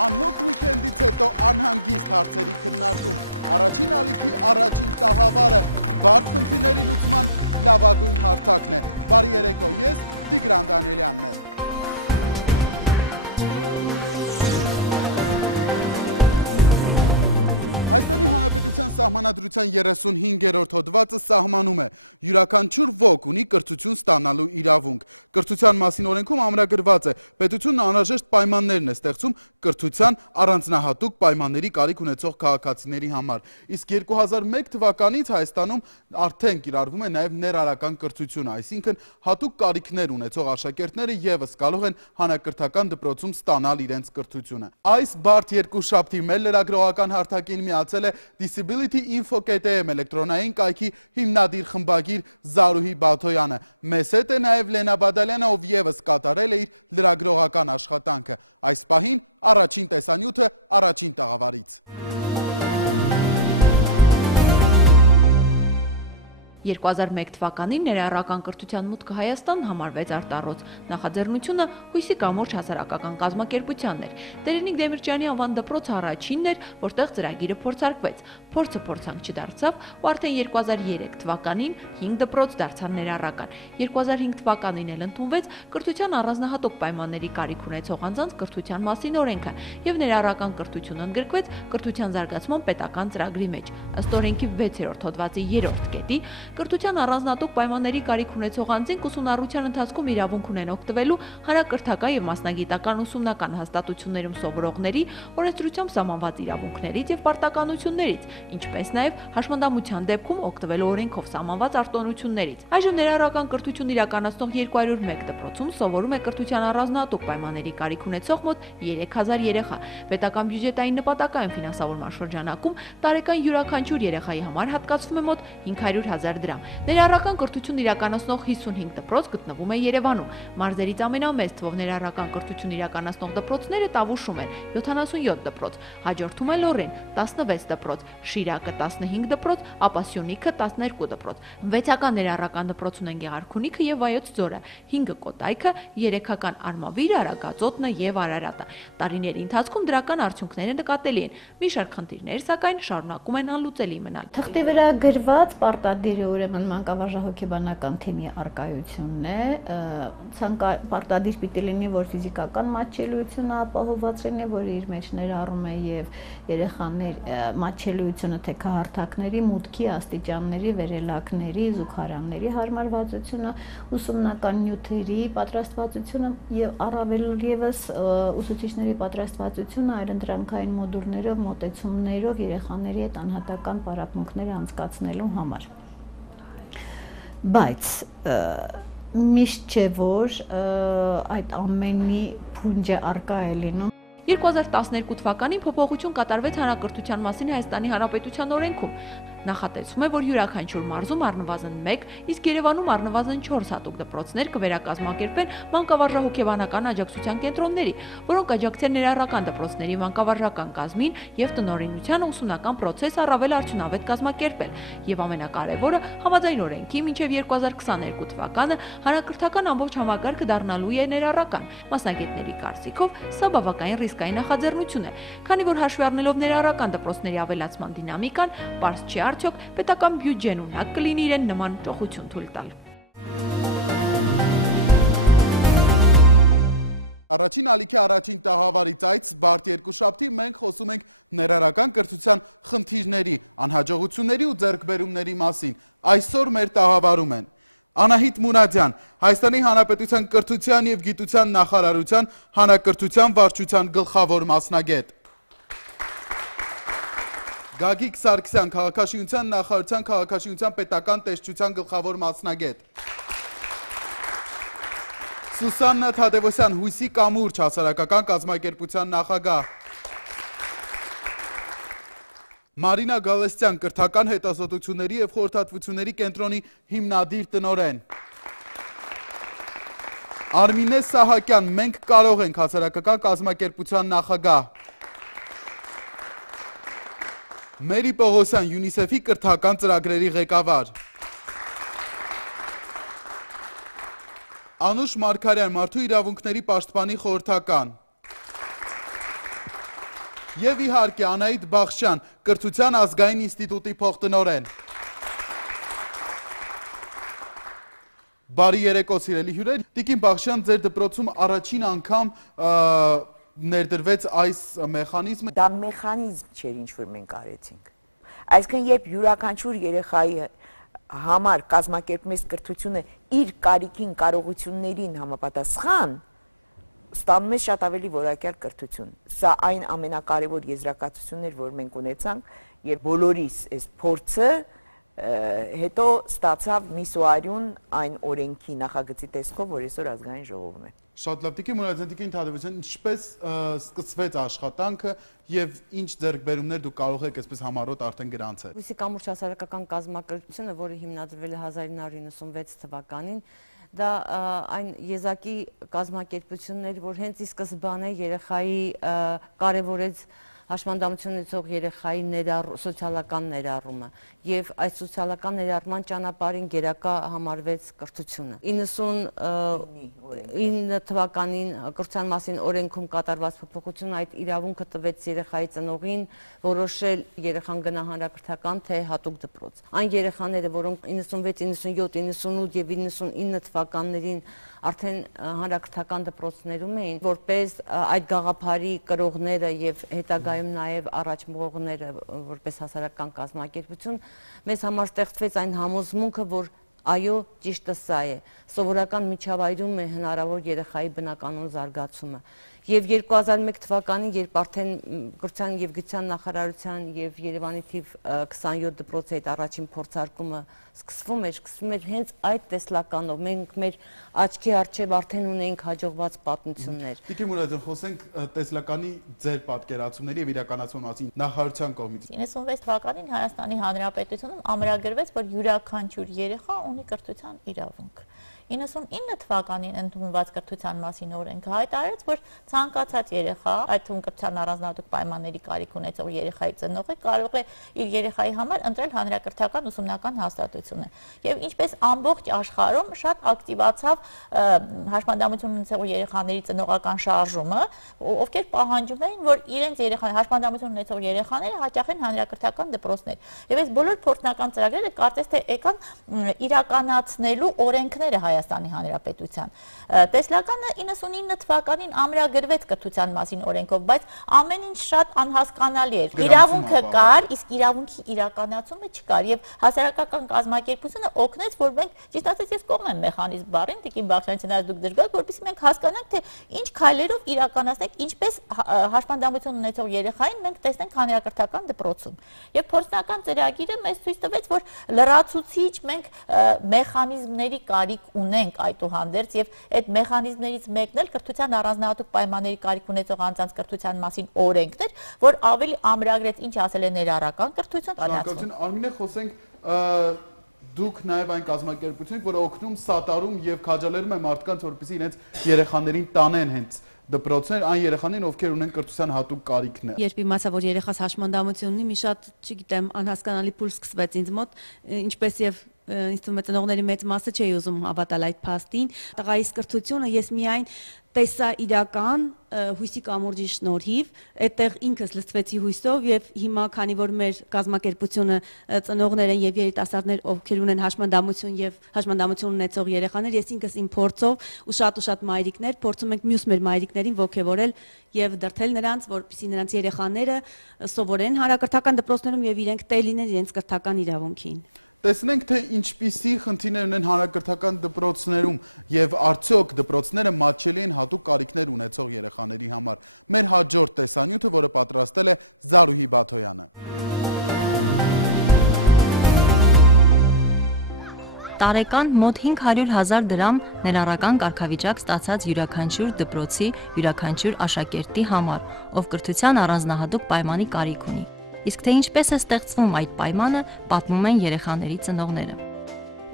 Անհոգ ուիկենդից հետո անհանգիստ հարցերի քննարկում, առաջին ալիքի առաջին տաղավարը, բարդ խնդիրների լուծման լավագույն հարթակն է։ Բարի երեկո, ես Տիգրան Դանիելյանն եմ։ Հայաստանի Հանրապետության Սահմանադրության 35-րդ հոդվածը սահմանում է յուրաքանչյուր ոք ունի կրթություն ստանալու իրավունք։ Կրթության մասին օրենքում ամրագրված է պետությունն անհրաժեշտ պայմաններն է ստեղծում կրթության առանձնահատուկ պայմանների կարիք ունեցող քաղաքացիների համար։ Իսկ 2001 թվականից Հայաստանում արդեն կիրառվում է նաև ներառական կրթությունը, այսինքն հատուկ կարիքներ ունեցող աշակերտները ևս կարող են հանրակրթական դպրոցում ստանալ իրենց կրթությունը։ Այս բարդ երկուշաբթի մեր լրագրողական հարթակին միացել է Disability Info.am էլեկտրոնային կայքի հիմնադիր խմբագիր Զարուհի Բաթոյանը։ Մեզ հետ է նաև Լենա Բադալյանը, ով ևս կատարել է իր լրագրողական աշխատանքը։ Այս պահին առաջին տեսանյութը առաջին տաղավարից։ 2001 թվականին ներառական կրթության մուտքը Հայաստան համարվեց արտառոց։ Նախաձեռնությունը հույսի կամուրջ հասարակական կազմակերպությանն էր։ Տերենիկ Դեմիրճյանի անվան դպրոցը առաջինն էր, որտեղ ծրագիրը փորձարկվեց։ Փորձը փորձանք չդարձավ ու արդեն 2003 թվականին 5 դպրոց դարձան ներառական։ 2005 թվականին էլ ընդունվեց կրթության առանձնահատուկ պայմանների կարիք ունեցող անձանց կրթության մասին օրենքը եւ ներառական կրթությունը ընդգրկվեց կրթության զարգացման պետական ծրագրի մեջ։ Ըստ օրենքի 6-րդ հոդվածի 3-րդ կետի կրթության առանձնահատուկ պայմանների կարիք ունեցող անձինք ուսումնառության ընթացքում իրավունք ունեն օգտվելու հանրակրթական եւ մասնագիտական ուսումնական հաստատություններում սովորողների օրենսդրությամբ սահմանված իրավունքներից եւ պարտականություններից, ինչպես նաեւ հաշմանդամության դեպքում օգտվելու օրենքով սահմանված արտոնություններից։ Այժմ ներառական կրթություն իրականացնող 201 դպրոցում սովորում է կրթության առանձնահատուկ պայմանների կարիք ունեցող մոտ 3000 երեխա։ Պետական բյուջետային նպատակային ֆինանսավորման շրջանակում տարեկան յուրաքանչյուր երեխայի համար հատկացվում է մոտ 500,000 դրամ։ Ներառական կրթություն իրականացնող 55 դպրոց գտնվում է Երևանում։ Մարզերից ամենամեծ թվով ներառական կրթություն իրականացնող դպրոցները Տավուշում են 77 դպրոց, հաջորդում է Լոռին 16 դպրոց, Շիրակը 15 դպրոց, ապա Սյունիքը 12 դպրոց։ 6-ական ներառական դպրոց ունեն Գեղարքունիքը եւ Վայոց ձորը, 5-ը Կոտայքը, 3-ական Արմավիրը, Արագածոտնը եւ Արարատը։ Տարիների ընթացքում դրական արդյունքները նկատելի են։ Մի շարք խնդիրներ, սակայն, շարունակում են անլուծելի մնալ։ Թղթի վրա գրված պարտադիրը ուրեմն մանկավարժահոգեբանական թեմի առկայությունն է, պարտադիր պիտի լինի, որ ֆիզիկական մատչելիությունը ապահովված լինի, որը իր մեջ ներառում է եւ երեխաներ մատչելիությունը թե քահարթակների, մուտքի աստիճանների, վերելակների, զուգարանների հարմարվածությունը, ուսումնական նյութերի պատրաստվածությունը եւ առավել եւս ուսուցիչների պատրաստվածությունը այլընտրանքային մոդուլներով, մոտեցումներով երեխաների հետ անհատական պարապմունքները անցկացնելու համար։ Բայց միշտ չէ, որ այդ ամենի փունջը առկա է լինում։ 2012 թվականին փոփոխություն կատարվեց հանրակրթության մասին Հայաստանի Հանրապետության օրենքում։ Նախատեսվում է, որ յուրաքանչյուր մարզում առնվազն 1, իսկ Երևանում առնվազն 4 հատուկ դպրոցներ կվերակազմակերպեն մանկավարժահոգեբանական աջակցության կենտրոնների, որոնք աջակցեն ներառական դպրոցների մանկավարժական կազմին եւ տնօրինությանը ուսումնական պրոցես առավել արդյունավետ կազմակերպել։ Եվ ամենակարևորը, համաձայն օրենքի մինչեւ 2022 թվականը հանրակրթական ամբողջ համագարկը դառնալու է ներառական։ Մասնագետների կարծիքով սա բավականին ռիսկային նախաձեռնություն է, քանի որ հաշվի առնելով ներառական դպրոցների ավելացման դինամիկան, պարզ չի արդյոք պետական բյուջեն ունակ կլինի իրեն նման ճոխություն թույլ տալ։ Առաջին ալիքի առաջին տաղավարից այդ բարդ երկուշաբթի մենք խոսում ենք ներառական կրթության խնդիրների, անհաջողությունների ու ձեռքբերումների մասին։ Այսօր մեր տաղավարում են Անահիտ Մուրադյան, Հայաստանի Հանրապետության կրթության եւ գիտության նախարարության հանրակրթության վարչության գլխավոր մասնագետ։ Գագիկ Սարգսյան, Քաղաքաշինության նախարարության քաղաքաշինության պետական տեսչության գլխավոր մասնագետ։ Սուսաննա Թադևոսյան, Հույսի կամուրջ հասարակական կազմակերպության նախագահ։ Մարինա Գալստյան, կրթական հետազոտությունների եւ խորհրդատվությունների կենտրոնի հիմնադիր տնօրեն։ Արմինե Սահակյան, մենք կարող ենք հասարակական կազմակերպության նախագահ։ Մերի Պողոսյան, ՅՈՒՆԻՍԵՖ-ի կրթական ծրագրերի ղեկավար։ Անուշ Մարգարյան, Մարդու իրավունքների պաշտպանի խորհրդական։ Եվ իհարկե Անահիտ Բախշյան, Կրթության ազգային ինստիտուտի փոխտնօրեն։ Բարի երեկո սիրելի հյուրեր, Տիկին Բախշյան, ձեր դպրոցում առաջին անգամ ներդրվեց այս մեխանիզմը։ Դա մեխանիզմ չէր, ինչ որ մենք արեցինք։ Այսինքն, երբ յուրաքանչյուր երեխայի համար կազմակերպում ես կրթությունը իր կարիքին, կարողություններին համապատասխան, ստանում ես շատ ավելի որակյալ կրթություն։ Սա այն ամենակարևոր եզրակացությունն էր, որ մենք ունեցանք, եւ բոլորիս այս փորձը հետո ստացավ միսուարյուն այն օրենքի նախագծի տեսքով, որ այսօր ազգային ժողովում է։ Շատ լավ, Տիկին Մուրադյան, Թադևոսյան, ինչպես սկսվեց աշխատանքը եւ ինչ ձեռքբերումներ դուք կարող եք այսպես համառոտ արդեն գրանցել։ Հույսի կամուրջ հասարակական կազմակերպությունը, որը հիմնադրվել է 1996 թվականին, դա այն եզակի կազմակերպություններ, որ հենց ի սկզբանե երեխայի կարևորեց հաշմանդամություն ունեցող երեխայի սոցիալական ներառումը եւ այս սոցիալական ներառման ճանապարհին գերակա համարվեց կրթությունը։ 99 թվականին կրթության մասին օրենքում կատարված փոփոխությունը այդ իրավունքը տվեց երեխայի ծնողին որոշել երեխան գնա հանրակրթական թե հատուկ դպրոց։ Այն երեխաները, որոնք 96, 97, 98 եւ 99 թվականներին արդեն հանրակրթական դպրոցներում էին, որպես այդ գաղափարի կրողները եւ հետագայում նաեւ առաջմղողները որպես հասարակական կազմակերպություն, մեզ համար ստեղծվեց այն համոզմունքը, որ այո, ճիշտը սա է, սովորական միջավայրում է հնարավոր երեխայի բնականոն զարգացումը։ Եվ 2001 թվականին, երբ արդեն կրթության եւ գիտության նախարարության եւ Երևանի թիվ 27 դպրոցի այդ առաջին փորձարկումը սկսվում էր հենց այդ տեսլականով։ Մենք մեր աչքի առջև արդեն ունեինք հաջողված պատմություններ։ Տիկին Մուրադյան, խոսենք տեսլականի ձեր պատկերացումների եւ իրականացման մասին նախարարության կողմից։ 96 թվականին Հայաստանի Հանրապետությունում ամրագրվեց, որ յուրաքանչյուր երեխա ունի կրթության իրավունք։ 99 թվականին ընդունված կրթության մասին օրենքը հայտարարեց, որ ցանկացած երեխա, այդ թվում կրթության առանձնահատուկ պայմանների կարիք ունեցող երեխայի ծնողը կարող է իր երեխայի համար ընտրել հանրակրթական ուսումնական հաստատությունը։ Եվ ինչպես ամբողջ աշխարհում շատ ակտիվացավ հաշմանդամություն ունեցող երեխաների ծնողական շարժումը, ովքեր պահանջում էին, որ իրենց հաշմանդամություն ունեցող երեխաները հաճախեն հանրակրթական դպրոցներ։ Եվ այս բոլոր փորձնական ծրագրերը կարծես թե եկան իրականացնելու օրենքները Հայաստանի Հանրապետության։ Տեսլականը 99 թվականին ամրագրվեց կրթության մասին օրենքով, բայց ամեն ինչ շատ անհասկանալի էր։ Իրավունքը կար, իսկ իրավունքի իրականացումը չկար, եւ հասարակական կազմակերպությունը օգնեց, որ մենք, ճիշտ ասած, ես կողմ եմ մեխանիզմ բառին, Տիկին Բախշյան, չնայած դուք դժգոհ, որպեսզի մենք հասկանանք, թե ինչ քայլերով իրականացնենք, ինչպես հաշմանդամություն ունեցող երեխային մենք տեսնենք հանրակրթական դպրոցում։ Եվ փորձնական ծրագիրը մեզ ցույց տվեց, որ լրացուցիչ մենք մեխանիզմների կարիք ունենք այդուհանդերձ, եւ այդ մեխանիզմներից մեկն էլ կրթության առանձնահատուկ պայմանների կարիք ունեցող անձանց կրթության մասին օրենքն էր, որ ավելի ամրագրեց, ինչ ասել է ներառական կրթություն։ Արմինե, խոսենք դուք նաև այն կազմակերպություն եք, որը օգնում, սատարում եւ քաջալերում է մարդկանց, որպեսզի իրենց երեխաներին տանեն հենց դպրոցներ այն երեխաներին, ովքեր ունեն կրթության հատուկ կարիքներ։ Երբ իմացա, որ երեխաս հաշմանդամություն ունի, մի շատ, չգիտեմ, անհասկանալի փուլ սկսվեց ինձ մոտ, ինչպես եւ ինձ թվում է ծնողների մեծ մասը չէի ուզում հավատալ այդ փաստին։ Տղայիս կրթությունը ես միայն տեսա իրական հույսի կամուրջի շնորհիվ, այդտեղ ինքս լցվեցի հույսով եւ հիմա քանի որ մեր կազմակերպությունը ծնողներ են եւ երիտասարդներ, ովքեր ունեն հաշմանդամություն եւ հաշմանդամություն ունեցող երեխաներ, ես ինքս իմ փորձով ու շատ մայրիկներ փորձում ենք մյուս մեր մայրիկներին ողջևորել եւ դրթել նրանց, որպեսզի նրանց երեխաները սովորեն հանրակրթական դպրոցներում եւ իրենք տեղ լինեն իրենց կրթական իրավունքին։ Տեսնենք, թե ինչպիսի խնդիրներ ունեն հանրակրթական դպրոցներում եւ արդյոք դպրոցները մատչելի են հատուկ կարիքներ ունեցող երեխաների համար։ Մեր հաջորդ տեսանյութը, որը պատրաստել է Զարուհի Բաթոյանը։ Տարեկան մոտ 500,000 դրամ ներառական կարգավիճակ ստացած յուրաքանչյուր դպրոցի յուրաքանչյուր աշակերտի համար, ով կրթության առանձնահատուկ պայմանի կարիք ունի։ Իսկ թե ինչպես է ստեղծվում այդ պայմանը, պատմում են երեխաների ծնողները։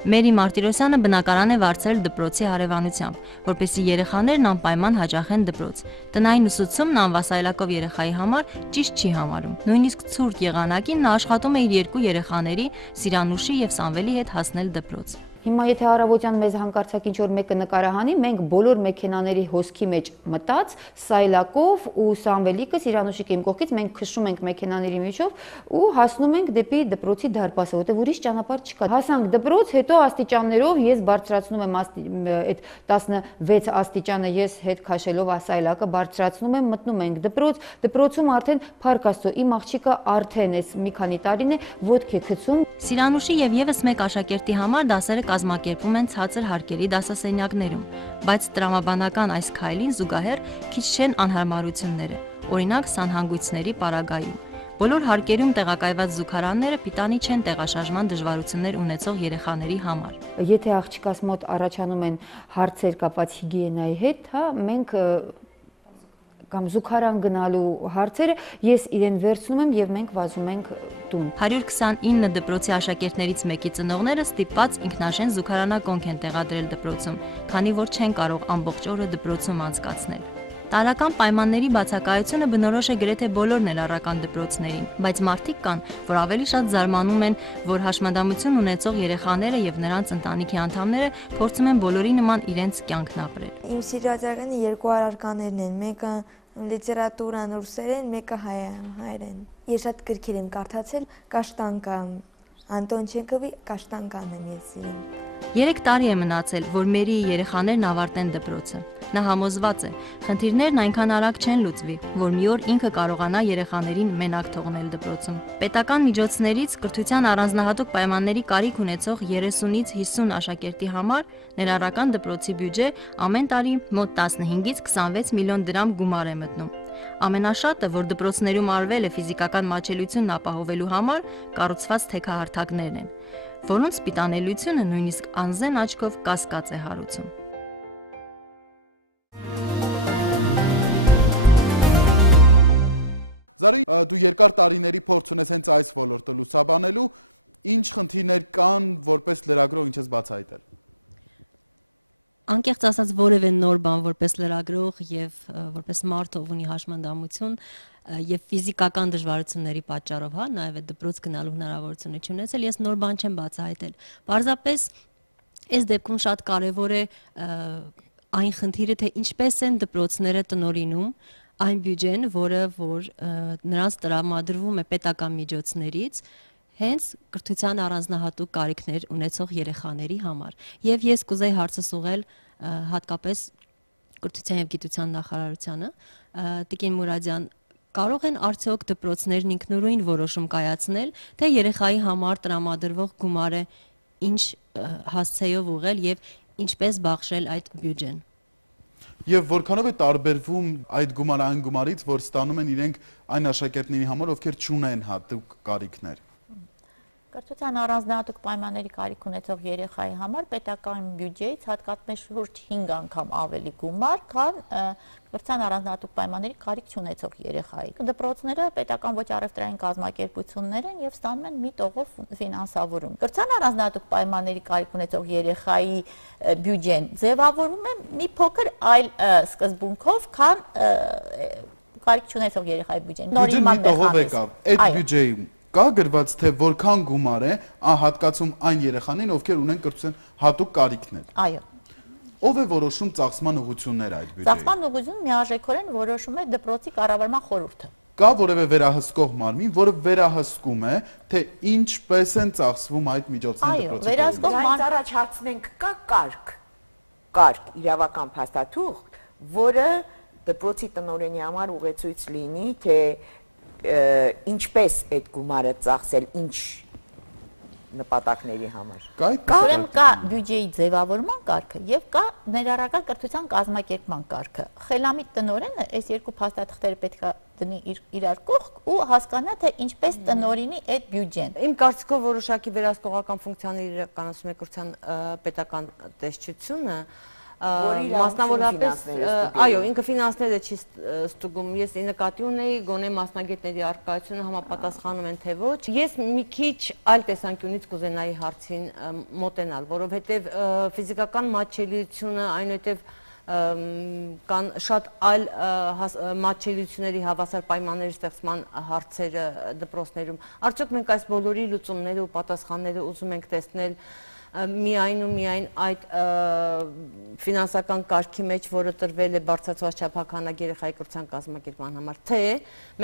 Մերի Մարտիրոսյանը բնակարան է վարձել դպրոցի հարևանությամբ, որպեսզի երեխաներն անպայման հաճախեն դպրոց։ Տնային ուսուցումն անվասայլակով երեխայի համար ճիշտ չի համարում։ Նույնիսկ ցուրտ եղանակին նա աշխատում է իր երկու երեխաների՝ Սիրանուշի եւ Սամվելի հետ հասնել դպրոց։ Հիմա եթե առավոտյան մեզ հանկարծակ ինչ-որ մեկը նկարահանի, մենք բոլոր մեքենաների հոսքի մեջ մտած, Սայլակով ու Սամվելիկը Սիրանուշիկի իմ կողքից մենք քշում ենք մեքենաների միջով ու հասնում ենք դեպի դպրոցի դարպասը, որտեղ ուրիշ ճանապարհ չկա։ Հասանք դպրոց, հետո աստիճաններով ես բարձրացնում եմ այդ 16 աստիճանը ես հետ քաշելով Սայլակը բարձրացնում եմ, մտնում ենք դպրոց, դպրոցում արդեն փառք Աստծո, իմ աղջիկը արդեն էս մի քանի տարին է ոտք է գցում։ Սիրանուշի եւ եւս մեկ աշակերտի համար դասերը կազմակերպում են ցածր հարկերի դասասենյակներում, բայց տրամաբանական այս քայլին զուգահեռ քիչ չեն անհարմարությունները, օրինակ սանհանգույցների պարագայում։ Բոլոր հարկերում տեղակայված զուգարանները պիտանի չեն տեղաշարժման դժվարություններ ունեցող երեխաների համար։ Եթե աղջկաս մոտ առաջանում են հարցեր կապված հիգիենայի հետ, հա, մենք կամ զուգարան գնալու հարցերը ես իրեն վերցնում եմ եւ մենք վազում ենք տուն։ 129 դպրոցի աշակերտներից մեկի ծնողները ստիպված ինքնաշեն զուգարանակոնք են տեղադրել դպրոցում, քանի որ չեն կարող ամբողջ օրը դպրոցում անցկացնել։ Տարրական պայմանների բացակայությունը բնորոշ է գրեթե բոլոր ներառական դպրոցներին, բայց մարդիկ կան, որ ավելի շատ զարմանում են, որ հաշմանդամություն ունեցող երեխաները եւ նրանց ընտանիքի անդամները փորձում են բոլորի նման իրենց կյանքն ապրել։ Իմ սիրածականի երկու առարկաներն են, մեկը լիտերատուրան ռուսերեն, մեկը հայերեն։ Ես շատ գրքեր եմ կարդացել, Կաշտանկա, Անտոն Չեքովի Կաշտանկանն եմ ես սիրում։ 3 տարի է մնացել, որ Մերիի երեխաներն ավարտեն դպրոցը։ Նա համոզված է, խնդիրներն այնքան արագ չեն լուծվի, որ մի օր ինքը կարողանա երեխաներին մենակ թողնել դպրոցում։ Պետական միջոցներից կրթության առանձնահատուկ պայմանների կարիք ունեցող 30-ից 50 աշակերտի համար ներառական դպրոցի բյուջե ամեն տարի մոտ 15-ից 26 միլիոն դրամ գումար է մտնում։ Ամենաշատը, որ դպրոցներում արվել է ֆիզիկական մատչելիությունն ապահովելու համար, կառուցված թեքահարթակներն են, որոնց սպիտանելիությունը նույնիսկ անզեն աչքով կասկած է հարուցում։ Զարի, դու երկար տարիների փորձ ունես հենց այս ոլորտը լուսաբանելու, ինչ խնդիրներ կան որպես լրագրող, ինչ ես բացահայտել։ Անկեղծ ասած որևէ նոր բան որպես լրագրող եւ որպես մարդ ով ունի հաշմանդամություն եւ ֆիզիկական դժվարությունների պատճառով, հա, նաեւ այդ դպրոց գնալու հնարավորությունը չունեցել, ես նոր բան չեմ բացահայտել։ Պարզապես այս դեպքում շատ կարեւոր է այն խնդիրը, թե ինչպես են դպրոցները տնօրինում այն բյուջեն, որը նրանց տրամադրվում է պետական միջոցներից, հենց կրթության առանձնահատուկ կարիքներ ունեցող երեխաների համար։ Եվ ես կուզեի հարցս ուղղել հատկապես կրթության եւ գիտության նախարարությանը, Տիկին Մուրադյան, կարող են արդյոք դպրոցներն ինքնուրույն որոշում կայացնել, թե երեխայի համար տրամադրվող գումարը ինչ հասցեով ուղղել եւ ինչպես բաշխել այդ բյուջեն։ Եվ որքանով է տարբերվում այդ գումարը այն գումարից, որ ստանում են իրենք այն աշակերտների համար, ովքեր չունեն հատուկ կարիքներ։ Կրթության առանձնահատուկ պայմանների կարիք ունեցող երեխայի համար պետական բյուջեից հատկացվում է շուրջ 5 անգամ ավելի գումար, քան կրթության առանձնահատուկ պայմանների կարիք չունեցող երեխայի։ Դպրոցները պետական ոչ առևտրային կազմակերպություններ են եւ ստանում են մի տողով ֆինանսավորում։ Կրթության առանձնահատուկ պայմանների կարիք ունեցող երեխայի բյուջեն ձևավորվում է մի փոքր այլ սկզբունքով, քան կարիք չունեցող երեխայի բյուջեն։ Նորմալ մեխանիզմ։ Այդ բյուջեում կա գրված, թե որքան գումար է հատկացում այն երեխաներին, ովքեր ունեն կրթության հատուկ կարիքներ։ Այո։ Ով է որոշում ծախսման ուղղությունները այդ բյուջեի։ Ծախսման ուղղությունը միաժամանակ որոշում է դպրոցի կառավարման խորհուրդը։ Կա որևէ վերահսկող մարմին, որը վերահսկում է, թե ինչպես են ծախսվում այդ միջոցները դպրոցի։ Այո, վերահսկող մարմին առաջացնենք կա կարգ իրավական փաստաթուղթ, որը դպրոցի տնօրենի համար ուղեցույց լինի, թե ինչպես այդ գումարը ծախսել, ինչ նպատակների համար։ Ուրեմն կա բյուջեի ձևավորման կարգը եւ կա ներառական կրթության կազմակերպման կարգը։ Խելամիտ տնօրենը այս երկու փաստաթղթերը պետք է դնի իրար կողք ու հասկանա, թե ինչպես տնօրինի այդ բյուջեն։ Իմ կարծիքով որոշակի վերահսկողական ֆունկցիաներ իրականացնում է կրթության պետական տեսչությունը, մասնավորապես, այո, ինքը ֆինանսները չի ստուգում, ես նկատի ունեի գոնե մասնագետների առկայությունը համապատասխանում են թե ոչ։ Ես մի քիչ այլ տեսանկյունից կուզենայի հարցին մոտենալ, որովհետև ֆիզիկական մատչելիությունը, այնուհետև կան շատ այլ մատչելիությունների հավասար պայմանների ստեղծման հարցերը դպրոցներում։ Արդյոք մենք այս բոլորի լուծումները ու պատասխանները ուզում ենք տեսնել միայն ու միայն այդ ֆինանսական կարգի մեջ, որը տրվել է բարձրացված չափականակ երեխայի կրթության կազմակերպման համար, թե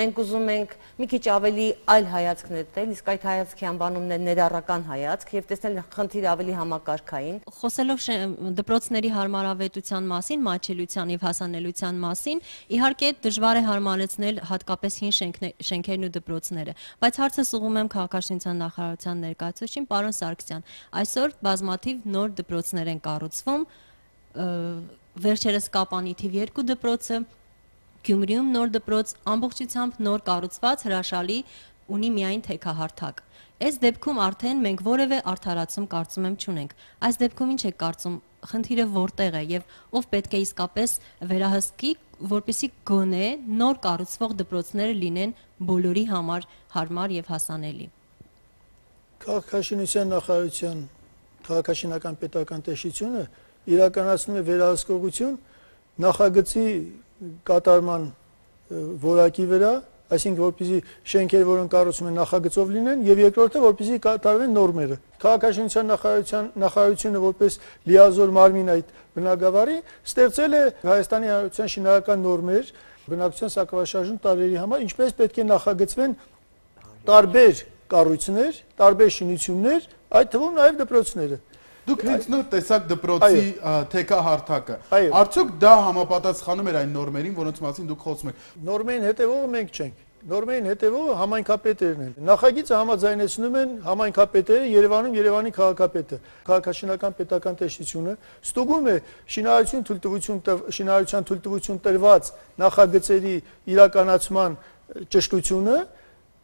մենք ուզում ենք մի քիչ ավելի այլ հայացքներ տել, իսկ այդ հայացքի անվանումն է ներառական հայացք եւ տեսնել խնդիրը ավելի համակարգային։ Խոսելով դպրոցների հարմարավետության մասին, մատչելիության եւ հասանելիության մասին, իհարկե դժվար է հարմարեցնել հատկապես հին շենքերն ու դպրոցները, բայց հարցը սուղում եմ քաղաքաշինության նախարարության ներկայացուցիչին պարոն Սարգսյան։ Այսօր բազմաթիվ նոր դպրոցներ են կառուցվում, վերջերս Կապանի թիվ 2 դպրոցը, Գյումրիում նոր դպրոց, ամբողջությամբ նոր կառուցված հրաշալի ունի միայն թեքահարթակ։ Այս դեպքում արդեն մենք որևէ արդարացում կարծում եմ չունենք։ Այս դեպքում ինչ եք կարծում, խնդիրը որտեղ է եւ ով պետք է իսկապես վերահսկի, որպեսզի գոնե նոր կառուցվող դպրոցները լինեն բոլորի համար հարմար եւ հասանելի։ Քաղաքաշինության նախարարության քաղաքաշինական պետական տեսչությունը իրականացնում է վերահսկողություն նախագծի կատարման որակի վրա, այսինքն որպեսզի շենքերը, որոնք կառուցվում են նախագծով լինեն, եւ երկրորդը որպեսզի կատարվեն նորմերը։ Քաղաքաշինության նախարարությունը որպես լիազոր մարմին այդ բնակավարի ստեղծել է Հայաստանի Հանրապետության շինարարական նորմեր բնակչության սակավաշարժում տարրերի համար, ինչպես պետք է նախագծվեն տարբեր կառույցներ, տարբեր շինություններ, այդ թվում նաեւ դպրոցները։ Դուք հենց նոր տեսակ դպրոցի թեքահարթակը։ Արդյոք դա համապատասխանում էր այն նորմերին, որոնց մասին դուք խոսում եք։ Նորմերին հետևողը մենք չենք։ Նորմերին հետևողը համայնքապետերն են։ Նախագիծը համաձայնեցնում են համայնքապետերը Երևանում Երևանի քաղաքապետը։ Քաղաքաշինական պետական տեսչությունը ստուգում է շինարարության թույլտվություն տրված նախագծերի իրականացման ճշտությունը։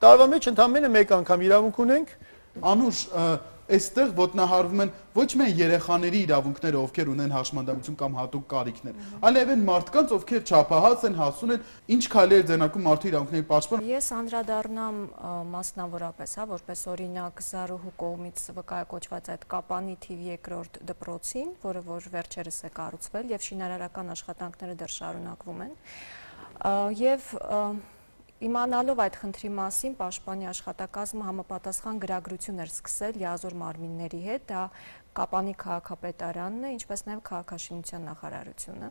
Տարվա մեջ ընդամենը մեկ անգամ իրավունք ունենք։ Անուշ, այստեղ ոտնահարվում են ոչ միայն երեխաների իրավունքները, ովքեր ունեն հաշմանդամություն կամ հատուկ կարիքներ, այլև այն մարդկանց, ովքեր չափահաս են, հասուն են, ինչ քայլեր ձեռնարկում մարդու իրավունքների պաշտպան։ Ես անդրադառնամ մասնավորապես, որպես օրինակ Զարուհու կողմից վկայակոչված այդ Կապանի թիվ 2 դպրոցին, որը որ վերջերս է կառուցվել եւ շինարարական աշխատանքները դեռ շարունակվում են, եւ Իմանալով այդ խնդրի մասին, Պաշտպանի աշխատակազմը համապատասխան գրագրություն էր սկսել լիազոր մարմինների հետ, դա Կապանի քաղաքապետարանն է, ինչպես նաև քաղաքաշինության նախարարությունը,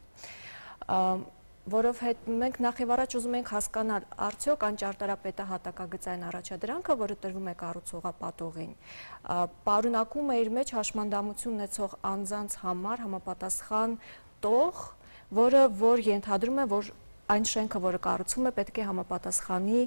որովհետև մենք նախ եւ առաջ ուզում ենք հասկանալ, արդյոք այն ճարտարապետահատակագծային առաջադրանքը, որը տրվում է կառուցողապատողին, պարունակում է իր մեջ հաշմանդամություն ունեցող անձանց համար համապատասխան տող, որ ենթադրում է, որ այն շենքը, որը կառուցվում է, պետք է համապատասխանի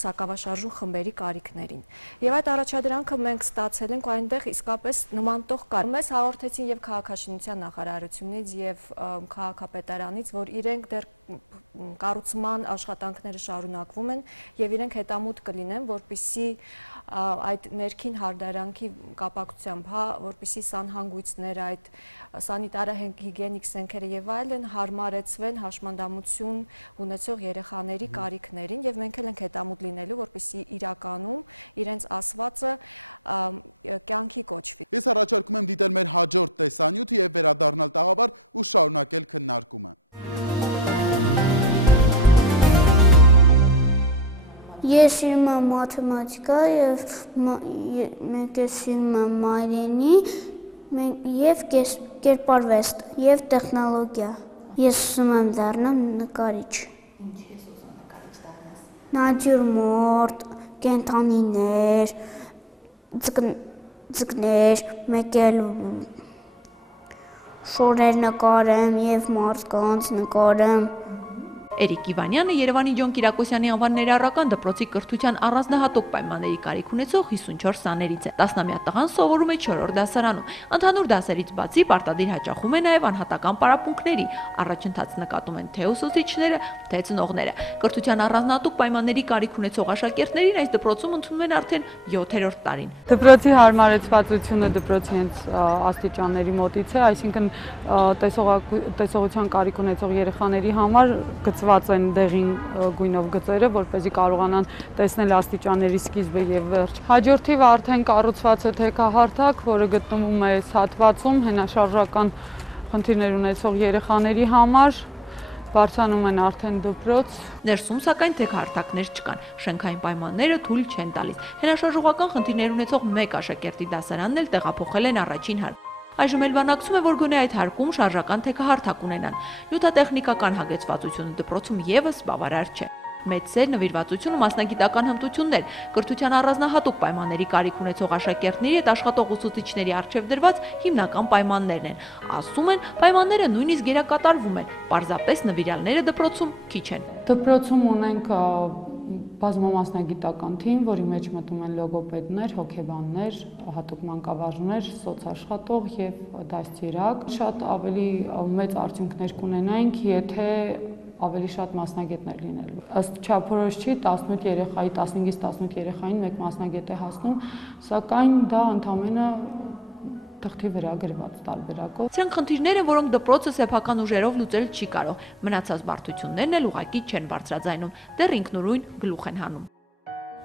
սակավաշարժուն խմբերի կարիքներին։ Եվ այդ առաջադրանքը մենք ստացել ենք, այնտեղ իսկապես նման տող կար։ Մեզ հաղորդեցին եւ քաղաքաշինության նախարարությունից եւ քաղաքապետարանից, որ իրենք դեռ կառուցման աշխատանքները շարունակվում են եւ իրենք հետամուտ կլինեն, որպեսզի այդ ներքին հարդարանքի կապակցությամբ, որպեսզի սանհանգույցներ, այդ սանիտարը հիգիենիկ սենքերը եւ այլն հարմարեցվեն հաշմանդամություն ունեցող երեխաների կարիքներին եւ մենք էլ ենք հետամուտ լինելու, որպեսզի իրականում իրենց ասվածը կյանքի կոչվի։ Ես առաջարկում եմ դիտել մեր հաջորդ տեսանյութը եւ վերադառնալ տաղավար ու շարունակել քննարկումը։ Ես սիրում եմ մաթեմատիկա եւ մենք սիրում եմ մայրենի եւ կերպարվեստ եւ տեխնոլոգիա։ Ես ուզում եմ դառնալ նկարիչ։ Ինչ ես ուզում նկարիչ դառնաս։ Նատյուրմորտ, կենդանիներ, ձկներ, մեկ էլ շորեր նկարեմ եւ մարդկանց նկարեմ։ Էրիկ Իվանյանը Երևանի Ջոն Կիրակոսյանի անվան ներառական դպրոցի կրթության առանձնահատուկ պայմանների կարիք ունեցող 54 սաներից է։ 10-ամյա տղան սովորում է 4-րդ դասարանում։ Ընդհանուր դասերից բացի պարտադիր հաճախում է նաև անհատական պարապմունքների։ Առաջընթաց նկատում են թե ուսուցիչները, թե ծնողները։ Կրթության առանձնահատուկ պայմանների կարիք ունեցող աշակերտներին այս դպրոցում ընդունում են արդեն 7-րդ տարին։ Դպրոցի հարմարեցվածությունը դպրոցի հենց աստիճանների մոտից է, այսինքն տեսողության կարիք ունեցող երեխաների համար գծված են դեղին գույնով գծերը, որպեսզի կարողանան տեսնել աստիճանների սկիզբը եւ վերջ։ Հաջորդ թիվը արդեն կառուցված է թեքահարթակ, որը գտնվում է հատվածում հենաշարժական խնդիրներ ունեցող երեխաների համար։ Բարձրանում են արդեն դպրոց։ Ներսում սակայն թեքահարթակներ չկան, շենքային պայմանները թույլ չեն տալիս։ Հենաշարժողական խնդիրներ ունեցող մեկ աշակերտի դասարանն էլ տեղափոխել են առաջին հարկ։ Այժմ էլ բանակցում է, որ գոնե այդ հարկում շարժական թեքահարթակ ունենան։ Նյութատեխնիկական հագեցվածությունը դպրոցում եւս բավարար չէ։ Մեծ սեր, նվիրվածություն ու մասնագիտական հմտություններ, կրթության առանձնահատուկ պայմանների կարիք ունեցող աշակերտների հետ աշխատող ուսուցիչների առջև դրված հիմնական պայմաններն են։ Ասում են, պայմանները նույնիսկ գերակատարվում են, պարզապես նվիրալները դպրոցում քիչ են։ Դպրոցում ունենք բազմամասնագիտական թիմ, որի մեջ մտնում են լոգոպեդներ, հոգեբաններ, հատուկ մանկավարժներ, սոցաշխատող եւ դաստիարակ։ Շատ ավելի մեծ արդյունքներ կունենայինք, եթե ավելի շատ մասնագետներ լինելու։ Ըստ չափորոշչի 18 երեխայի, 15-ից 18 երեխային մեկ մասնագետ է հասնում, սակայն դա ընդամենը թղթի վրա գրված տարբերակով։ Սրանք խնդիրներ են, որոնք դպրոցը սեփական ուժերով լուծել չի կարող։ Մնացած բարդություններն էլ ուղղակի չեն բարձրաձայնում, դեռ ինքնուրույն գլուխ են հանում։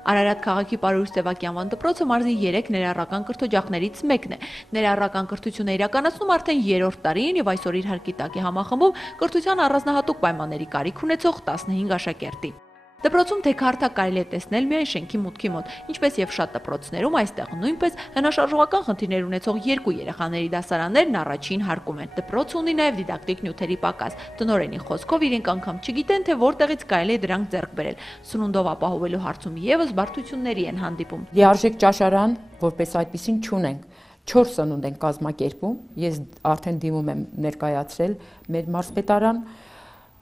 Արարատ քաղաքի Պարույր Սևակի անվան դպրոցը մարզի 3 ներառական կրթօջախներից մեկն է։ Ներառական կրթությունը իրականացնում արդեն 3-րդ տարին եւ այսօր իր հարկի տակ է համախմբում կրթության առանձնահատուկ պայմանների կարիք ունեցող 15 աշակերտի։ Դպրոցում թեքահարթակ կարելի է տեսնել միայն շենքի մուտքի մոտ, ինչպես եւ շատ դպրոցներում այստեղ նույնպես հնաշարժողական խնդիրներ ունեցող 2 երեխաների դասարաններն առաջին հարկում են։ Դպրոցը ունի նաեւ դիդակտիկ նյութերի պակաս։ Տնօրենի խոսքով իրենք անգամ չգիտեն, թե որտեղից կարելի է դրանք ձեռք բերել։ Սնունդով ապահովելու հարցում եւս բարդությունների են հանդիպում։ Լիարժեք ճաշարան, որպես այդպեսին չունենք։ 4 սնունդ են կազմակերպում, ես արդեն դիմում եմ ներկայացրել մեր մարզպետարան։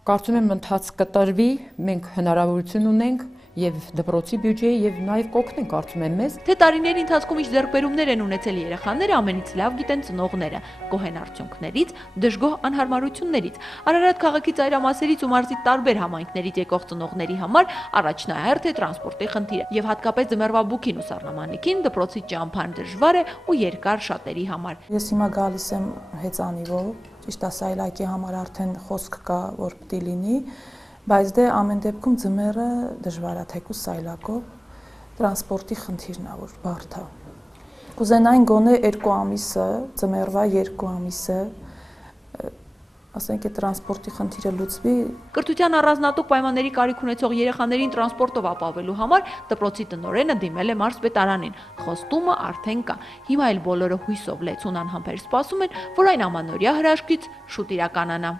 Կարծում եմ ընթաց կտրվի, մենք հնարավորություն ունենք եւ դպրոցի բյուջեի եւ նաեւ կօգնեն կարծում եմ մեզ։ Թե տարիների ընթացքում ինչ ձեռքբերումներ են ունեցել երեխաները, ամենից լավ գիտեն ծնողները, գոհեն արդյունքներից, դժգոհ անհարմարություններից։ Արարատ քաղաքի ծայրամասերից ու մարզի տարբեր համայնքներից եկող ծնողների համար առաջնահերթ է տրանսպորտի խնդիրը եւ հատկապես ձմեռվա բուքին ու սառնամանիքին դպրոցի ճամփան դժվար է ու երկար շատերի համար։ Ես հիմա գալիս եմ հեծանիվով, ճիշտ է, սայլակի համար արդեն խոսք կա, որ պիտի լինի, բայց դե ամեն դեպքում ձմեռը դժվար է թեկուզ սայլակով, տրանսպորտի խնդիրն է, որ բարդ է։ Կուզենային գոնե 2 ամիսը, ձմեռվա 2 ամիսը, ասենք է տրանսպորտի խնդիրը լուծվի։ Կրթության առանձնահատուկ պայմանների կարիք ունեցող երեխաներին տրանսպորտով ապահովելու համար դպրոցի տնօրենը դիմել է մարզպետարանին։ Խոստումը արդեն կա։ Հիմա էլ բոլորը հույսով լեցուն անհամբեր սպասում են, որ այն ամանորյա հրաշքից շուտ իրականանա։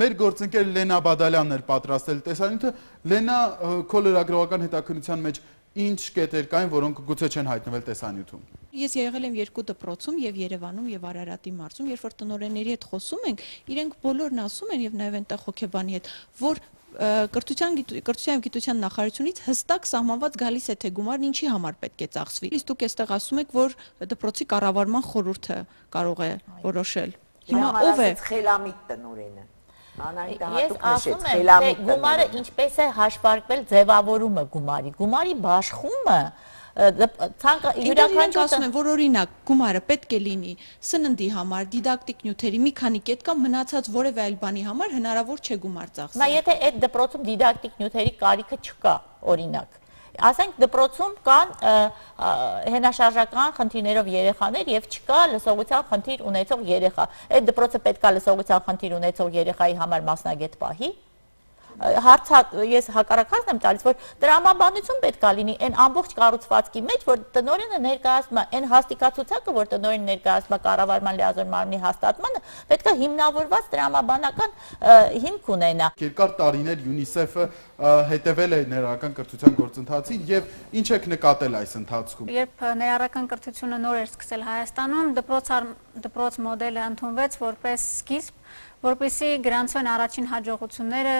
Մեր գործընկեր Լենա Բադալյանն էր պատրաստել տեսանյութը։ Լենա, քո լրագրողական հետաքննության մեջ ինչ կետեր կային, որոնք գուցե չեն հայտնվել տեսանյութում։ Ես եղել եմ 2 դպրոցում եւ Երևանում եւ Արարատի մարզում, երբ որ տնօրենների հետ խոսում ենք, իրենք բոլորն ասում են եւ նաեւ այնտեղ հոգեբանի հետ, որ կրթության եւ գիտության նախարարությունից հստակ սահմանված գալիս է թե գումարն ինչի համար պետք է ծախսվի։ Իսկ դուք այստեղ ասում եք, որ դպրոցի կառավարման խորհուրդը կարող է որոշել։ Հիմա ով է խելամիտ տնօրենը։ Ես ասում եմ, թե գումարը ինչպես է հաշվարկվել ձևավորումը գումարի, գումարի բաշխումը յուրաքանչյուր ասում են, որ օրինակ գումարը պետք է լինի սննդի համար, դիդակտիկ նյութերի մի քանի կետ կամ մնացած որևէ այլ բանի համար հնարավոր չէ գումար ծախսել։ Նա եթե այդ դպրոցում դիդակտիկ նյութերի կարիքը չկա, օրինակ, ասենք դպրոցում կան հենաշարժական խնդիրներով երեխաներ եւ չկա լսողության խնդիր ունեցող երեխա։ Այդ դպրոցը պետքա լսողության խնդիր ունեցող երեխայի համար մասնագետ պահի։ Ես հակառակածն եմ տալիս, որ տրամաբանություն պետք է լինի այն ամբողջ կառուցվածքի մեջ, որ տնօրենը ներկայացնում է, այն հաստիկացուցակը, որ տնօրենը ներկայացնում է կառավարման լիազոր մարմնի հաստատմանը, պետք է հիմնավորված տրամաբանական հիմք ունենա։ Երկար տարիներ UNICEF-ը հետևել է ներառական կրթության գործընթացին եւ ինչ եք նկատել այս ընթացքում։ Երբ ներառական կրթությունը նոր էր սկսել Հայաստանում, դպրոց մոդելը ընդունվեց որպես սկիզբ, որպեսզի գրանցվեն առաջին հաջողությունները,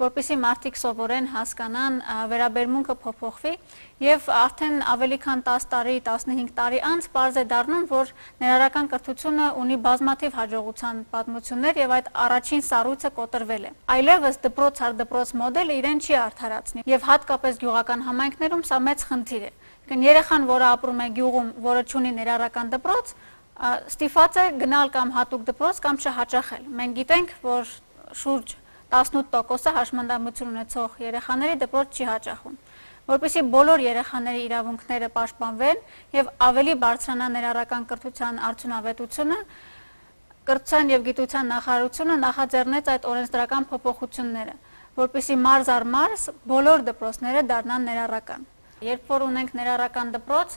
որպեսզի մարդիկ սովորեն, հասկանան, վերաբերմունքը փոփոխվի եւ արդեն ավելի քան 10 տարի, 15 տարի անց պարզ է դառնում, որ ներառական կրթությունը ունի բազմաթիվ հաջողության պատմություններ եւ այդ առաջին սառույցը կոտրվել է։ Այլևս դպրոց առ դպրոց մոդելը իրեն չի արդարացնի եւ հատկապես գյուղական համայնքներում սա մեծ խնդիր է։ Երեխան, որը ապրում է գյուղում, որը ունի ներառական դպրոց, ստիպված է գնալ կամ հատուկ դպրոց կամ չհաճախել։ Մենք գիտենք, որ շուրջ 18%-ը հաշմանդամություն ունեցող երեխաների դպրոց չի հաճախում։ Որպեսզի բոլոր երեխաների իրավունքները պաշտպանվեն եւ ավելի բարձրանա ներառական կրթության արդյունավետությունը, Կրթության եւ գիտության նախարարությունը նախաձեռնեց այդ օրենսդրական փոփոխությունները, որպեսզի մարզ առ մարզ բոլոր դպրոցները դառնան ներառական։ Երբ որ ունենք ներառական դպրոց,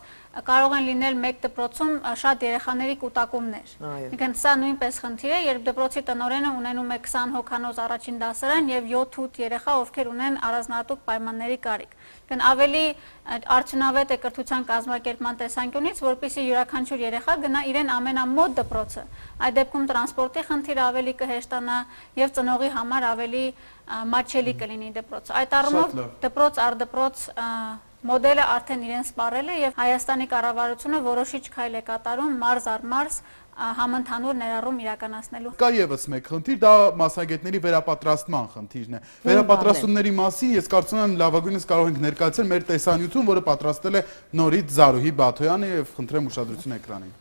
կարող են լինել մեկ դպրոցում շատ երեխաների կուտակումներ։ Այսինքն սա նույնպես խնդիր է, երբ դպրոցի տնօրենը ունենում է 20 հոգանոց առաջին դասարան եւ 7-8 երեխա, ովքեր ունեն առանձնահատուկ պայմանների կարիք։ Այսինքն ավելի արդյունավետ է կրթության կազմակերպման տեսանկյունից, որպեսզի յուրաքանչյուր երեխա գնա իրեն ամենամոտ դպրոցը։ Այդ դեպքում տրանսպորտի խնդիրը ավելի կհեշտանա եւ ծնողի համար ավելի մատչելի կլինի դպրոցը։ Այդ առումով դպրոց առ դպրոց մոդելը արդեն իրեն սպառել է եւ Հայաստանի կառավարությունը որոշիչ քայլ է կատարում մարզ առ մարզ համընդհանուր ներառում իրականացնելու։ Կա եւս մեկ խնդիր, դա մասնագետների վերապատրաստման խնդիրն է։ Վերապատրաստումների մասին ես կարծում եմ լավագույնս կարող ենք ներկայացնել մեր տեսանյութում, որը պատրաստել է նորից Զարուհի Բաթոյանը եւ խնդրեմ ուշադրություն էկրանին։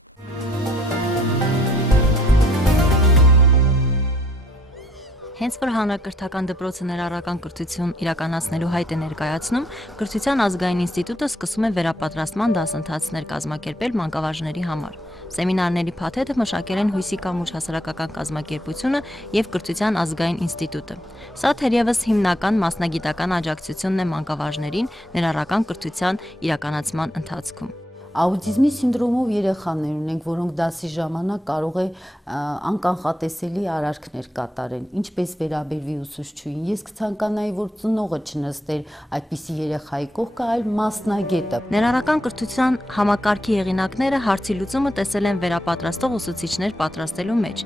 Հենց որ հանրակրթական դպրոցը ներառական կրթություն իրականացնելու հայտ է ներկայացնում, Կրթության ազգային ինստիտուտը սկսում է վերապատրաստման դասընթացներ կազմակերպել մանկավարժների համար։ Սեմինարների փաթեթը մշակել են Հույսի կամուրջ հասարակական կազմակերպությունը եւ Կրթության ազգային ինստիտուտը։ Սա թերևս հիմնական մասնագիտական աջակցությունն է մանկավարժներին ներառական կրթության իրականացման ընթացքում։ Աուտիզմի սինդրոմով երեխաներ ունենք, որոնք դասի ժամանակ կարող է անկանխատեսելի արարքներ կատարեն, ինչպես վերաբերվի ուսուցչուհին։ Ես կցանկանայի, որ ծնողը չնստեր այդպիսի երեխայի կողքը, այլ մասնագետը։ Ներառական կրթության համակարգի հեղինակները հարցի լուծումը տեսել են վերապատրաստող ուսուցիչներ պատրաստելու մեջ։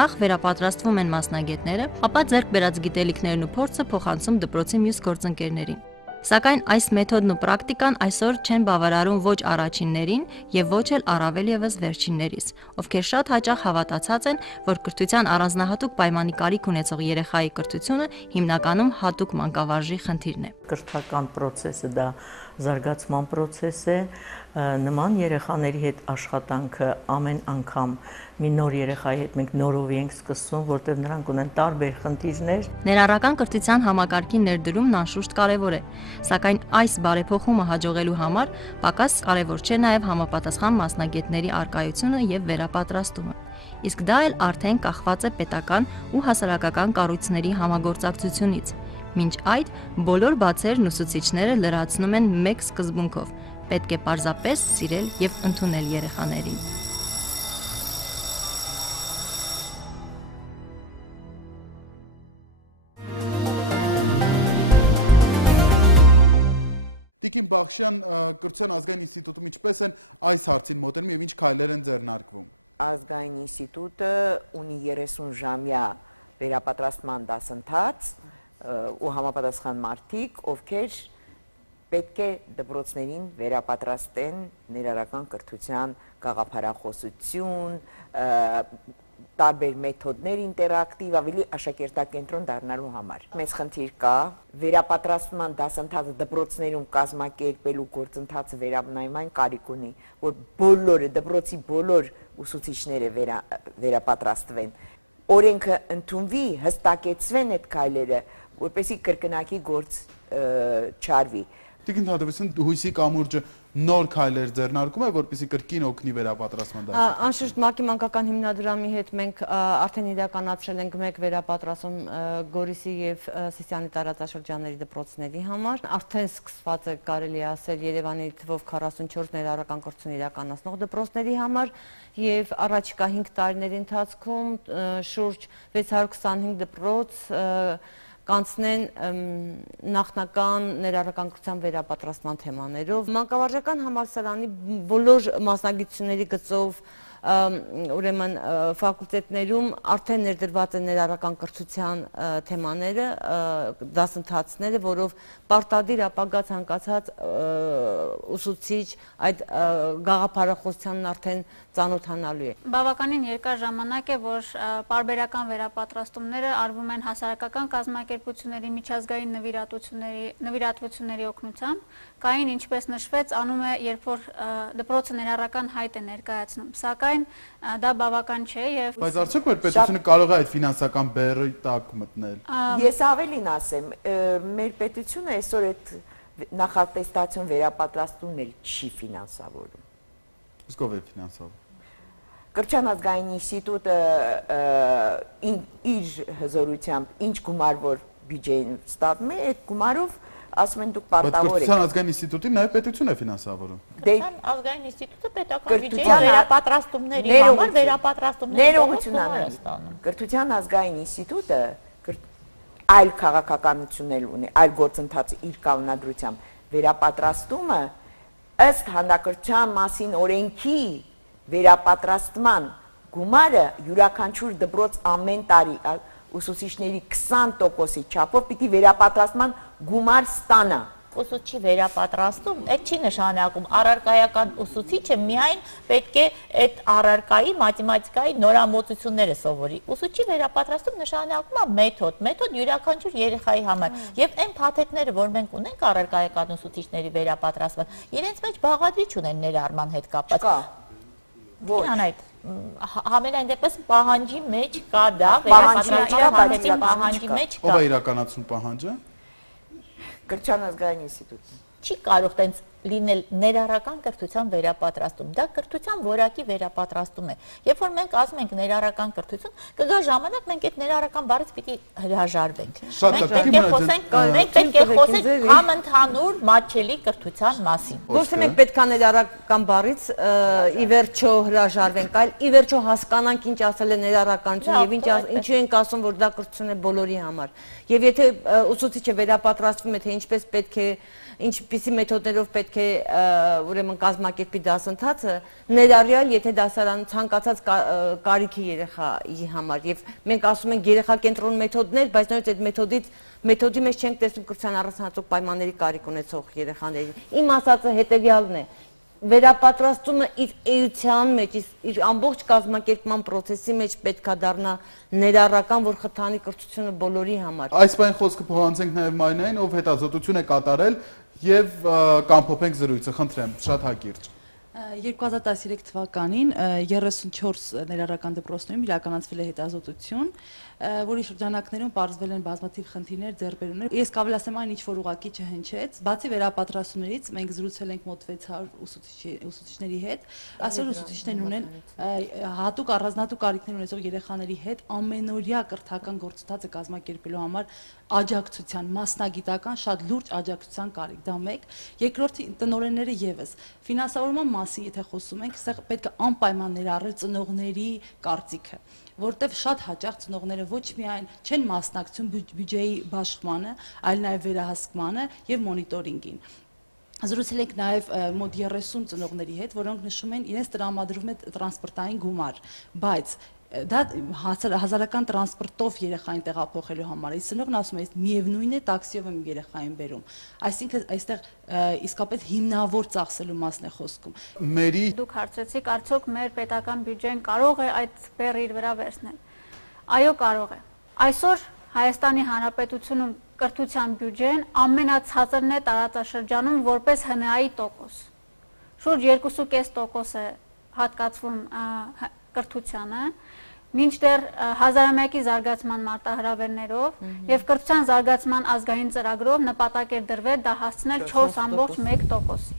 Նախ վերապատրաստվում են մասնագետները, ապա ձեռք բերած գիտելիքներն ու փորձը փոխանցում դպրոցի մյուս գործընկերներին։ Սակայն այս մեթոդն ու պրակտիկան այսօր չեն բավարարում ոչ առաջիններին եւ ոչ էլ առավել եւս վերջիններիս, ովքեր շատ հաճախ հավատացած են, որ կրթության առանձնահատուկ պայմանի կարիք ունեցող երեխայի կրթությունը հիմնականում հատուկ մանկավարժի խնդիրն է։ Կրթական process-ը դա զարգացման process է, նման երեխաների հետ աշխատանքը ամեն անգամ մի նոր երեխայի հետ մենք նորովի ենք սկսում, որտեղ նրանք ունեն տարբեր խնդիրներ։ Ներառական կրթության համակարգի ներդրումն անշուշտ կարևոր է, սակայն այս բարեփոխումը հաջողելու համար պակաս կարևոր չէ նաև համապատասխան մասնագետների առկայությունը եւ վերապատրաստումը։ Իսկ դա էլ արդեն կախված է պետական ու հասարակական կառույցների համագործակցությունից։ Մինչ այդ բոլոր բացերն ուսուցիչները լրացնում են մեկ սկզբունքով. պետք է պարզապես սիրել եւ ընդունել երեխաներին։ Տիկին Բախշյան, Կրթության ազգային ինստիտուտում ինչպես են այս հարցին մոտենում եւ ինչ քայլեր են ձեռնարկվում։ Ազգային ինստիտուտը ունի 30 ժամյա վերապատրաստման դասընթաց ու համապատասխան մարդիկ, ովքեր պետք է դպրոցներին վերապատրաստեն ներառական կրթության գաղափարախոսություն, տարբեր մեթոդներ ինտերակտիվ, ավելի աշակերտակենտրոն դառնալու համար։ Մեծ խնդիր կա վերապատրաստման դասընթացը դպրոցներում կազմակերպելու գործընթացը վերաբնայման կարիք ունի, որ բոլորը դպրոցի բոլոր ուսուցիչները վերապատրաստվեն։ Օրենքը ընդունվի, հստակեցվեն այդ քայլերը, որպեսզի կրկնակի գործ չարվի։ Տիկին Թադևոսյան, Հույսի կամուրջը նոր քայլեր ձեռնարկում է, որպեսզի կրկին օգնի վերապատրաստման դաշտում։ Անշուշտ ՄԱԿ-ի մանկական հիմնադրամի հետ մենք արդեն իրականացրել ենք մեկ վերապատրաստում Գորիսի եւ Սիսիանի տարածաշրջանների դպրոցների համար։ Արդեն սկսված է, կարելի է ասել, Երևանի թվով 44 ներառական կրթություն իրականացնող դպրոցների համար եւ առաջիկա 5 տարիների ընթացքում շուրջ 625 դպրոց կանցնեն նախնական ներառական կրթության վերապատրաստման թեմաներով։ Մանկավարժական համալսարանի բոլոր մասնագիտությունների գծով ուրեմն ֆակուլտետներում արդեն ներդրված են ներառական կրթության թեմաները, դասընթացները, որով պարտադիր ապագա ցանկացած ուսուցիչ այդ գաղափարախոսությանն արդեն ծանոթանալու է։ Բավականին երկար ժամանակ է, որ պարբերական վերապատրաստումները արվում են հասարակական կազմակերպությունների, միջազգային նվիրատվությունների օգնությամբ։ Կային, ինչպես նշվեց, անում է, երբ որ դպրոցը ներառական հայտ է ներկայացնում, սակայն դա բավական չէ եւ Բայց արդյոք մեր պետությունը կարող է այդ ֆինանսական բեռի տակ մտնել։ Ես ավելին ասեմ, մեր պետությունը այսօր այդ նախատեստացիոն վերապատրաստումն էլ չի ֆինանսավորում։ Իսկ ով է ֆինանսավորում։ Կրթության ազգային ինստիտուտը իր հզորությամբ ինչ գումար որ բյուջեին ստացվում է, այդ գումարով ասում են դուք պարտավոր եք։ Կրթության ազգային ինստիտուտին նաև պետություն է ֆինանսավորում։ Կրթության ազգային ինստիտուտը պետական բյուջեի վերապատրաստումների համար վերապատրաստումների ստանում։ Կրթության ազգային ինստիտուտը այլ քաղաքականություններ ունի, այլ գործընթաց իր կանոնադրությամբ վերապատրաստումը ըստ հանրակրթության մասին օրենքի վերապատրաստման գումարը յուրաքանչյուր դպրոց ամեն տարի ուսուցիչների 20%-ի չափով պիտի վերապատրաստման գումար ստանա։ Ուսուցչի վերապատրաստում, այդ չի նշանակում առարկայական ուսուցիչը միայն պետք է այդ առարկայի մաթեմատիկայի նորամուծությունները սովորի։ Ուսուցչի վերապատրաստում նշանակում է մեթոդ յուրաքանչյուր երեխայի համար։ Եւ այն փաթեթները, որ մենք ունենք առարկայական ուսուցիչների վերապատրաստման, իրենց մեջ բաղադրիչ ունեն ներառման հետ կապված։ Անայդ համենայն դեպս պահանջի մեջ կա դա, վերապատրաստման պահանջի մեջ կա։ Ով է իրականացնում պահանջը։ Կրթության ազգային ինստիտուտը չի կարող տենց լինել ներառական կրթության վերապատրաստում, դա կրթության որակի վերապատրաստում է։ Երբ որ մենք ասում ենք ներառական կրթություն, կգա ժամանակ մենք այդ ներառական բառից պիտի հրաժարվենք։ Մենք պետք է խոսենք համընդհանուր մատչելի կրթության մասին։ Ոչ թե մենք պետք է ներառական բառից ի վերջո հրաժարվենք, այլ ի վերջո հասկանանք ինչ ասել է ներառականություն եւ ինչու ենք ասում, որ դա կրթություն է բոլորի համար։ Եվ եթե ուսուցիչը վերապատրաստվում է, թե ինչպես պետք է, ինչպիսի մեթոդներով պետք է ուրեմն կազմակերպի դասընթացը, ներառյալ եթե դասարան ցանկացած կարիքի երեխայի համար եւ մենք ասում ենք երեխակենտրոն մեթոդներ, բայց նույնիսկ այդ մեթոդի մեջ չենք տեսնում կրթության առանձնահատուկ պայմանների կարիք ունեցող երեխաներին։ Իմ ասածը հետեւյալն է. վերապատրաստումը իր էության մեջ, իր ամբողջ կազմակերպման process-ի մեջ պետքա դառնա ներառական, որ խթանի կրթությունը բոլորի համար։ Այս բան խոսքը փոխանցենք նաև Մարինային, ով հետազոտություն է կատարել եւ կամփոփենք զրույցը, խնդրեմ, շատ հակիրճ։ 2013 թվականին 34 ներառական դպրոցներում իրականացվել է հետազոտություն, որի շրջանակներում պարզվել են բազմաթիվ խնդիրներ, ձեռքբերումներ։ Ես կավելացեմ այն, ինչ որ ուղղակի չհնչեց, բացի վերապատրաստումներից մենք զրուցել ենք մոտ 600 ուսուցիչների հետ, այսօր ուսուցիչներն ունեն հատուկ առանձնահատուկ կարիքներ ունեցող երեխաների հետ ամենօրյա կրթական գործընթացը կազմակերպելու համար աջակցության, մասնագիտական շատ լուրջ աջակցության կարիք, դա մեկ։ Երկրորդը տնօրենները եւս ֆինանսավորման մասին եթե խոսում ենք, սա պետք է անպայման ներառել ծնողների կարծիքը, որտեղ շատ հաճախ ծնողները ոչ միայն չեն մասնակցում բյուջեի բաշխմանը, այլ նաև վերահսկմանը եւ մոնիտորինգին։ Զրուցել ենք նաև մոտ 30 ծնողների հետ, որոնք նշում են իրենց տրամադրվում է տրանսպորտային գումար, բայց դա հազարական տրանսպորտով երեխային տեղափոխելու համար։ Այս ծնողն ասում է, միևնույն է տաքսիով եմ երեխային բերում։ Այսինքն այստեղ իսկապես հիմնավոր ծախսելու մասն է խոսքում։ Դուք հարցրեցիք, արդյոք մեր պետական բյուջեն կարող է այդ բեռը իր վրա վերցնել։ Այո, կարող է։ Այսօր Հայաստանի Հանրապետությունում կրթության բյուջեն ամենացածրն է տարածաշրջանում որպես ՀՆԱ-ի տոկոս։ Շուրջ 2.5% է հատկացվում կրթությանը, մինչդեռ 1001-ի զարգացման մարտահրավերներով եւ կրթության զարգացման ազգային ծրագրով նպատակ էր դրվել դա հասցնել 4.1%-ի։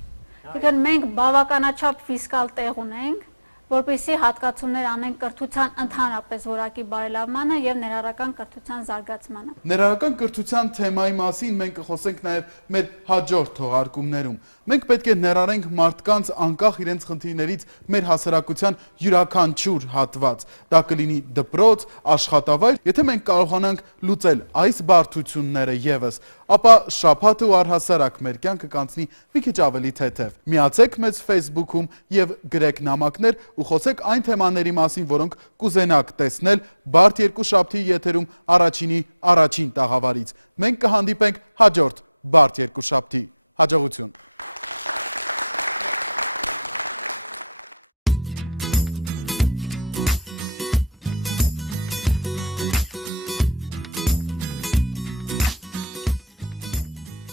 Այսինքն մենք բավականաչափ ֆիսկալ տեղ ունենք, որպեսզի հատկացումներ անենք կրթության ընդհանրապես որակի բարելավմանը եւ ներառական կրթության զարգացմանը։ Ներառական կրթության թեմայի մասին մենք կխոսենք նաեւ մեր հաջորդ թողարկումներում։ Մենք պետք է ներառենք մարդկանց անկախ իրենց խնդիրներից մեր հասարակության յուրաքանչյուր հատված։ Դա կլինի դպրոց, աշխատավայր, եթե մենք կարողանանք լուծել այս բարդությունները եւս, ապա շաբաթը ու առհասարակ մեր կյանքը կանցնի մի քիչ ավելի թեթև։ Միացեք մեզ Facebook-ում եւ գրեք նամակներ ու խոսեք այն թեմաների մասին, որոնք կուզենաք տեսնել Բարդ երկուշաբթի եթերում առաջինի առաջին տաղավարից։ Մենք կհանդիպենք հաջորդ Բարդ երկուշաբթի։ Հաջողություն։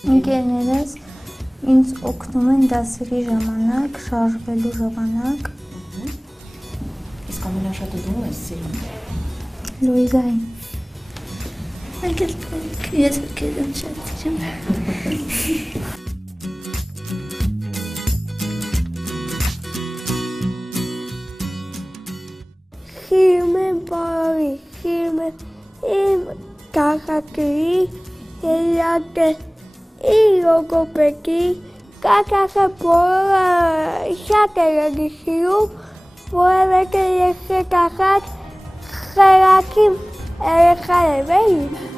Ընկերներս ինձ օգնում են դասերի ժամանակ, շարժվելու ժամանակ։ Իսկ ամենաշատը դու ես սիրում։ Լուիզային։ Ես քեզ շատ սիրում։ Kakiri, Elate, Ilogopeki, Kakaka Bola, Shakera Gishiu, Bola Kaka, Herakim, Erekale,